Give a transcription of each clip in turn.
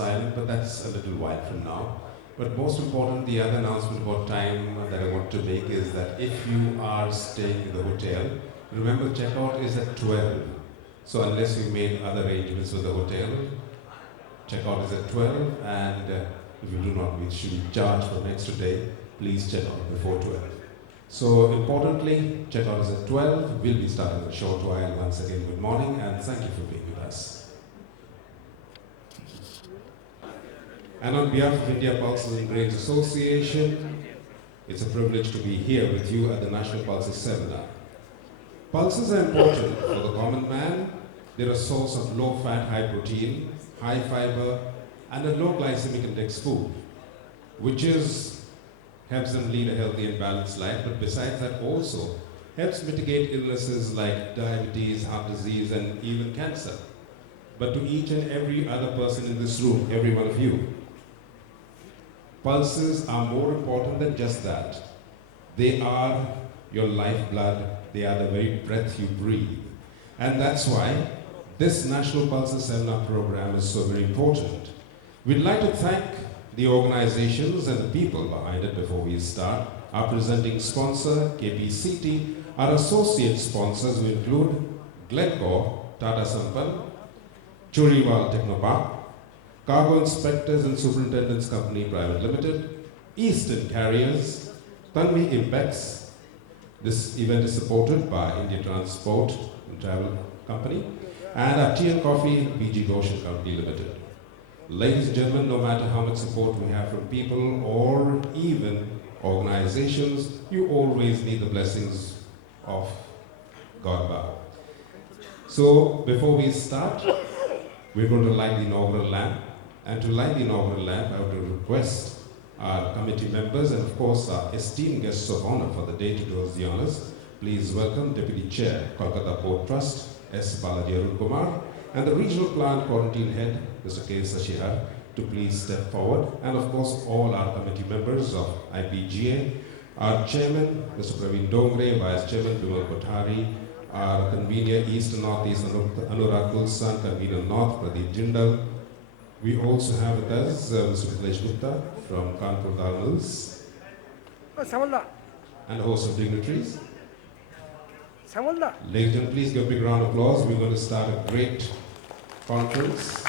silent, but that's a little while from now. But most important, the other announcement about time that I want to make is that if you are staying in the hotel, remember checkout is at 12. So unless you made other arrangements with the hotel, checkout is at 12, and if you do not wish to be charged for an extra day, please check out before 12. So importantly, checkout is at 12. We'll be starting in a short while. Once again, good morning, and thank you for being with us. And on behalf of India Pulses and Brains Association, it's a privilege to be here with you at the National Pulses Seminar. Pulses are important for the common man. They're a source of low-fat, high-protein, high-fiber, and a low glycemic index food, which helps them lead a healthy and balanced life, but besides that also helps mitigate illnesses like diabetes, heart disease, and even cancer. But to each and every other person in this room, every one of you, pulses are more important than just that. They are your lifeblood. They are the very breath you breathe. And that's why this National Pulses Seminar program is so very important. We'd like to thank the organizations and the people behind it before we start. Our presenting sponsor, KPCT, our associate sponsors will include Glencore, Tata Sampann, Churiwal Technopark, Cargo Inspectors and Superintendents Company Private Limited, Eastern Carriers, Tanvi Impex. This event is supported by India Transport and Travel Company and our Tea and Coffee BG Goshen Company Limited. Ladies and gentlemen, no matter how much support we have from people or even organizations, you always need the blessings of God above. So before we start, we're going to light the inaugural lamp. And to light the inaugural lamp, I would request our committee members and of course our esteemed guests of honor for the day to do us the honors. Please welcome Deputy Chair, Kolkata Port Trust, S. Balaji Arun Kumar, and the Regional Plant Quarantine Head, Mr. K. Sashihar, to please step forward. And of course, all our committee members of IPGA, our Chairman, Mr. Praveen Dongre, Vice Chairman, Bimal Kothari, our Convener East and Northeast, Anurag Kulsan, Convener North, Pradeep Jindal. We also have with us Mr. Mithilesh Gupta from Kanpur Dal Mills, and a host of dignitaries. Ladies and gentlemen, please give a big round of applause. We're going to start a great conference.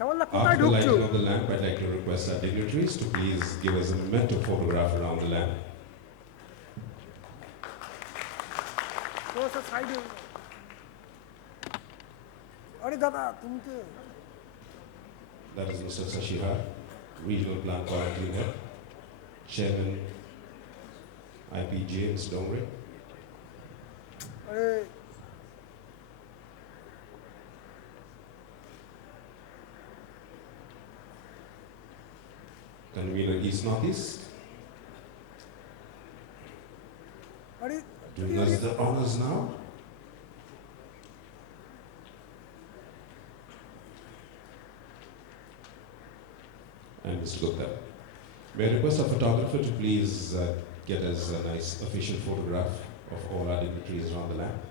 After the lighting of the lamp, I'd like to request our dignitaries to please give us a memento photograph around the lamp. That is Mr. Sashihar, Regional Plant Quarantine Head, Chairman IPGA, Mr. Dongre. Convener East Northeast. Doing us the honors now. And Mr. Gupta. May I request a photographer to please get us a nice official photograph of all our dignitaries around the lamp.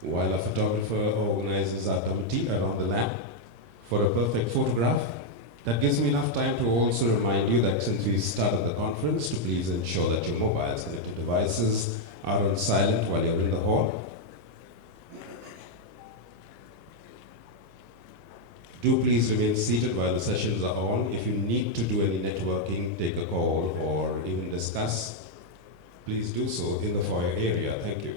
While a photographer organizes our committee around the lamp for a perfect photograph, That gives me enough time to also remind you that since we started the conference, to please ensure that your mobiles and your devices are on silent while you're in the hall. Do please remain seated while the sessions are on. If you need to do any networking, take a call, or even discuss, please do so in the foyer area. Thank you.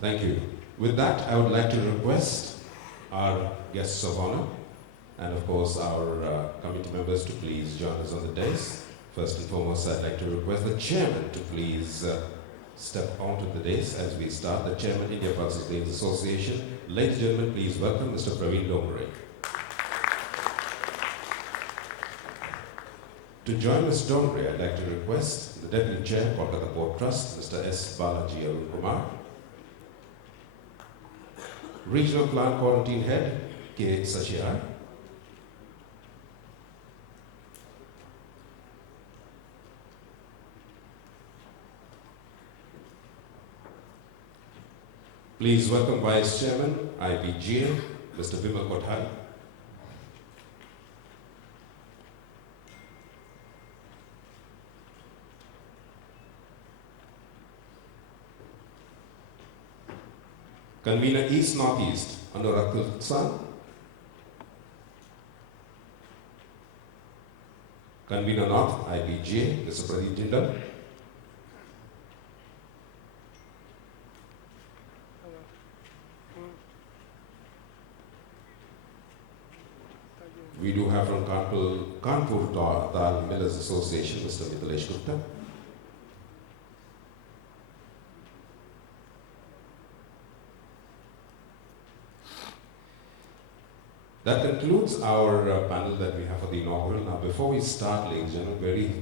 Thank you. With that, I would like to request our guests of honor and of course our committee members to please join us on the dais. First and foremost, I'd like to request the chairman to please step onto the dais as we start. The chairman, India Pulses Lanes Association. Ladies and gentlemen, please welcome Mr. Praveen Dongre. To join Ms. Dongre, I'd like to request the Deputy Chair, Kolkata Port Trust, Mr. S. Balaji Arun Kumar. Regional Plant Quarantine Head, K. Sashihar. Please welcome Vice Chairman, IPGA, Mr. Vimal Kothari. Convener East Northeast, Anurag Tulsan. Convener North, IPGA, Mr. Pradeep Jindal. We do have from Kanpur Dal Millers Association, Mr. Mithilesh Gupta. That concludes our panel that we have for the inaugural. Now, before we start, ladies and gentlemen, very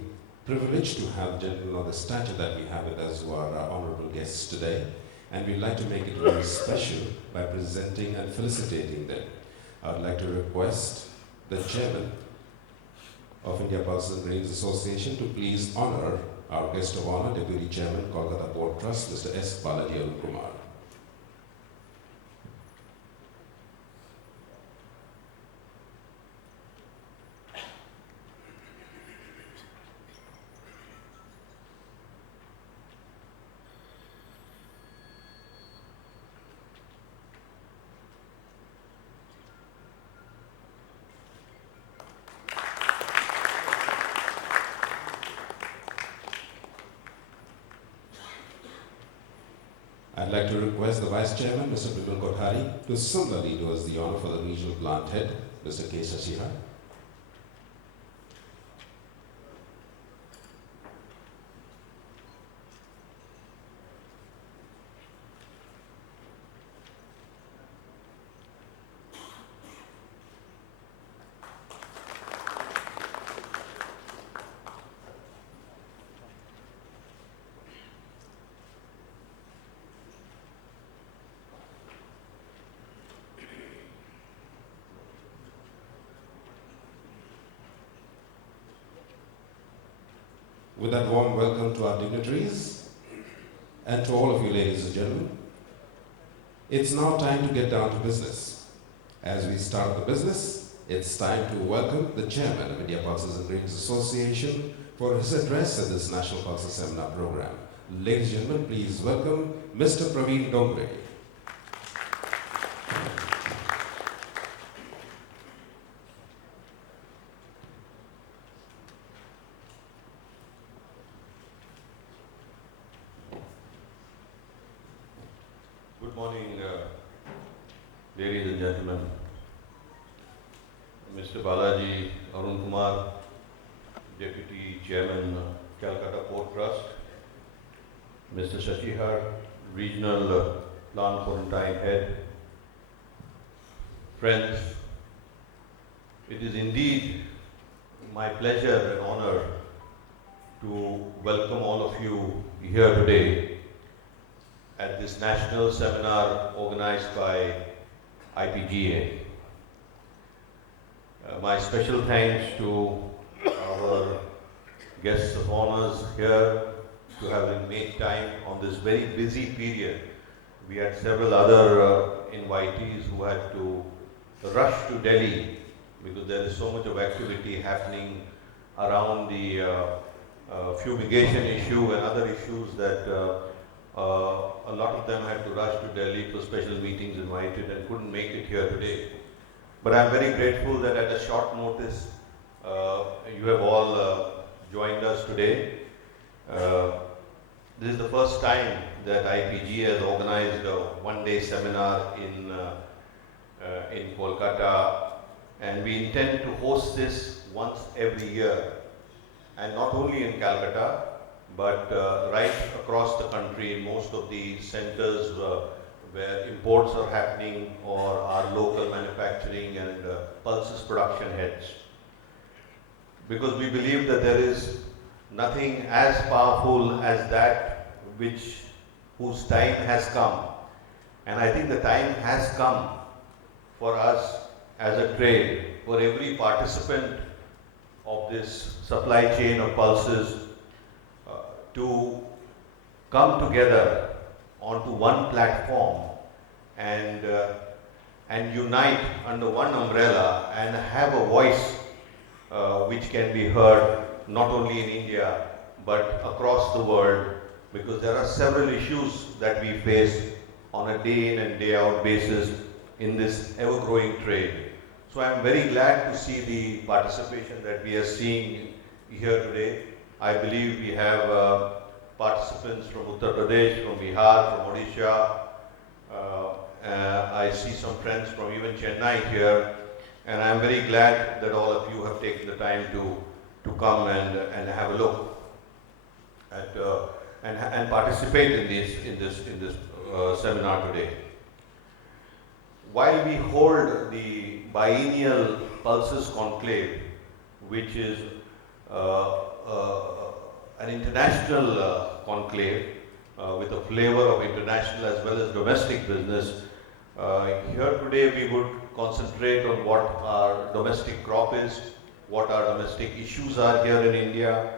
privileged to have gentlemen of the stature that we have with us who are our honorable guests today. And we'd like to make it very special by presenting and felicitating them. I would like to request the chairman of India Pulses and Grains Association to please honor our guest of honor, Deputy Chairman, Kolkata Port Trust, Mr. S. Balaji Arun Kumar. I'd like to request the Vice Chairman, Mr. Vimal Kothari, to similarly do us the honor for the Regional Plant Head, Mr. K. Sashihar. With that warm welcome to our dignitaries and to all of you ladies and gentlemen, it's now time to get down to business. As we start the business, it's time to welcome the Chairman of India Pulses and Grains Association for his address at this National Pulses Seminar Program. Ladies and gentlemen, please welcome Mr. Praveen Dongre. Good morning, ladies and gentlemen. Mr. Balaji Arun Kumar, Deputy Chairman, Calcutta Port Trust. Mr. Sashihar, Regional Plant Quarantine Head. Friends, it is indeed my pleasure and honor to welcome all of you here today at this national seminar organized by IPGA. My special thanks to our guests of honors here, to having made time on this very busy period. We had several other invitees who had to rush to Delhi because there is so much of activity happening around the fumigation issue and other issues that a lot of them had to rush to Delhi for special meetings invited and couldn't make it here today. But I'm very grateful that at a short notice, you have all joined us today. This is the first time that IPG has organized a one-day seminar in Kolkata, and we intend to host this once every year, and not only in Calcutta, but right across the country in most of the centers where imports are happening or our local manufacturing and pulses production heads. Because we believe that there is nothing as powerful as that whose time has come. And I think the time has come for us as a trade, for every participant of this supply chain of pulses to come together onto one platform and unite under one umbrella and have a voice which can be heard not only in India but across the world, because there are several issues that we face on a day in and day out basis in this ever-growing trade. So I am very glad to see the participation that we are seeing here today. I believe we have participants from Uttar Pradesh, from Bihar, from Odisha. I see some friends from even Chennai here, and I am very glad that all of you have taken the time to come and have a look at and participate in this seminar today. While we hold the biennial Pulses Conclave, which is an international conclave with a flavor of international as well as domestic business, here today we would concentrate on what our domestic crop is, what our domestic issues are here in India,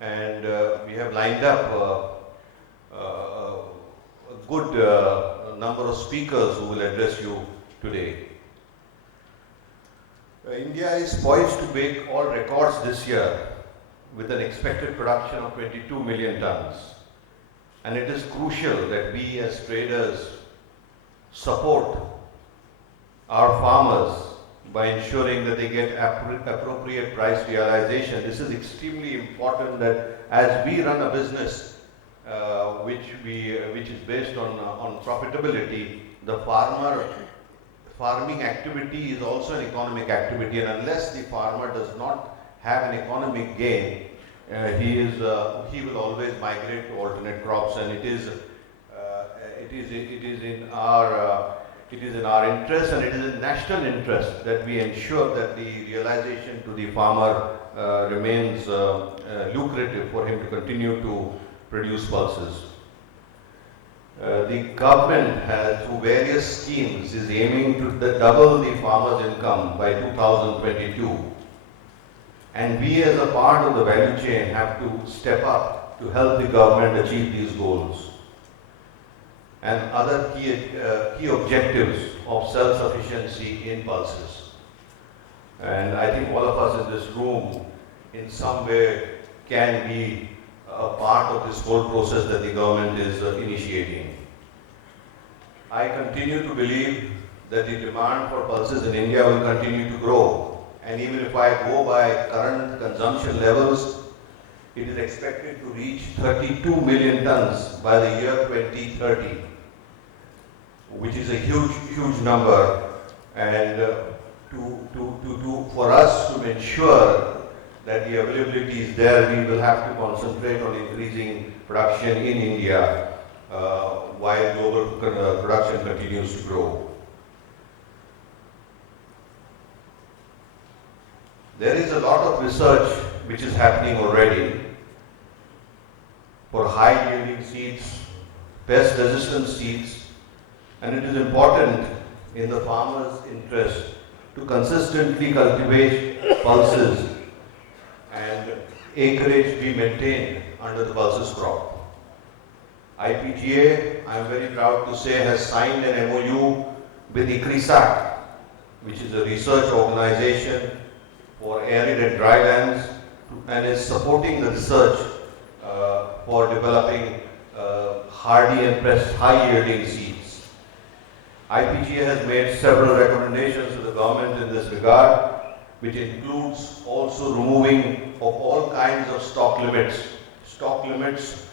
and we have lined up a good number of speakers who will address you today. India is poised to break all records this year with an expected production of 22 million tons. And it is crucial that we as traders support our farmers by ensuring that they get appropriate price realization. This is extremely important, that as we run a business which is based on profitability, the farming activity is also an economic activity, and unless the farmer does not have an economic gain, he will always migrate to alternate crops, and it is in our interest, and it is in national interest that we ensure that the realization to the farmer remains lucrative for him to continue to produce pulses. The government has, through various schemes, is aiming to double the farmer's income by 2022. And we as a part of the value chain have to step up to help the government achieve these goals. And other key objectives of self-sufficiency in pulses. And I think all of us in this room in some way can be a part of this whole process that the government is initiating. I continue to believe that the demand for pulses in India will continue to grow. And even if I go by current consumption levels, it is expected to reach 32 million tons by the year 2030, which is a huge number. And for us to ensure that the availability is there, we will have to concentrate on increasing production in India while global production continues to grow. There is a lot of research which is happening already for high-yielding seeds, pest-resistant seeds, and it is important in the farmer's interest to consistently cultivate pulses and acreage be maintained under the pulses crop. IPGA, I am very proud to say, has signed an MOU with ICRISAT, which is a research organization for arid and dry lands, and is supporting the research for developing hardy and pressed high-yielding seeds. IPGA has made several recommendations to the government in this regard, which includes also removing of all kinds of stock limits. Stock limits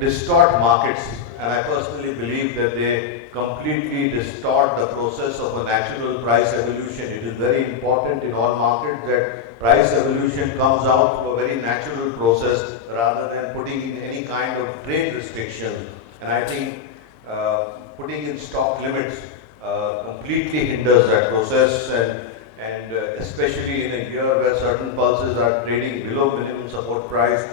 distort markets, and I personally believe that they completely distort the process of a natural price evolution. It is very important in all markets that price evolution comes out through a very natural process rather than putting in any kind of trade restrictions. And I think putting in stock limits completely hinders that process, and especially in a year where certain pulses are trading below minimum support price.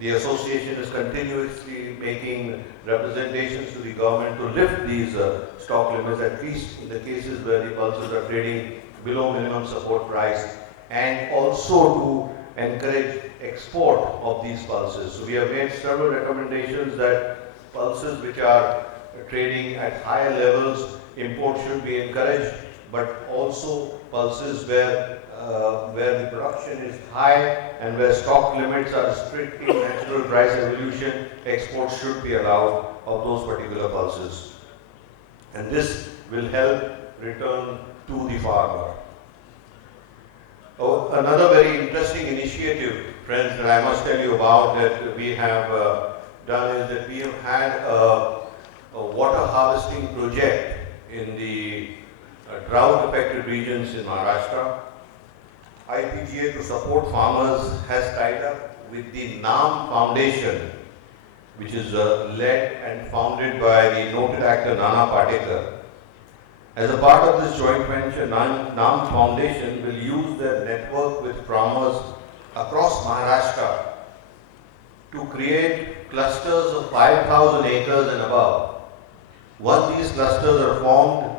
The association is continuously making representations to the government to lift these stock limits, at least in the cases where the pulses are trading below minimum support price, and also to encourage export of these pulses. So we have made several recommendations that pulses which are trading at higher levels, import should be encouraged, but also pulses where the production is high and where stock limits are strict in natural price evolution, export should be allowed of those particular pulses. And this will help return to the farmer. Oh, another very interesting initiative, friends, that I must tell you about that we have done is that we have had a water harvesting project in the drought-affected regions in Maharashtra. IPGA, to support farmers, has tied up with the NAM Foundation, which is led and founded by the noted actor Nana Patekar. As a part of this joint venture, NAM Foundation will use their network with farmers across Maharashtra to create clusters of 5,000 acres and above. Once these clusters are formed,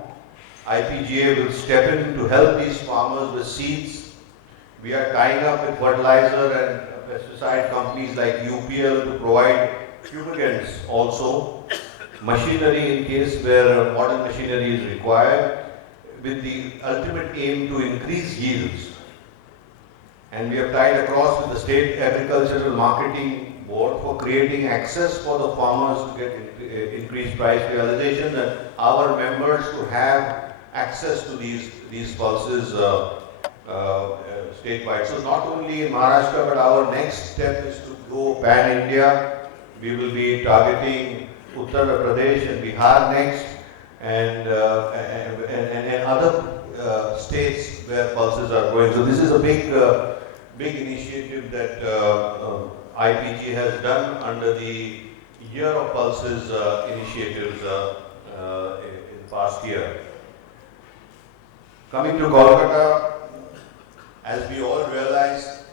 IPGA will step in to help these farmers with seeds. We are tying up with fertilizer and pesticide companies like UPL to provide fumigants also, machinery in case where modern machinery is required, with the ultimate aim to increase yields. And we have tied across with the State Agricultural Marketing Board for creating access for the farmers to get increased price realization, and our members to have access to these pulses statewide. So not only in Maharashtra, but our next step is to go pan-India. We will be targeting Uttar Pradesh and Bihar next, and other states where pulses are growing. So this is a big initiative that IPG has done under the Year of Pulses initiatives in past year. Coming to Kolkata, as we all realize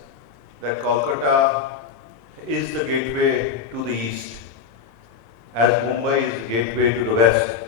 that Kolkata is the gateway to the east, as Mumbai is the gateway to the west.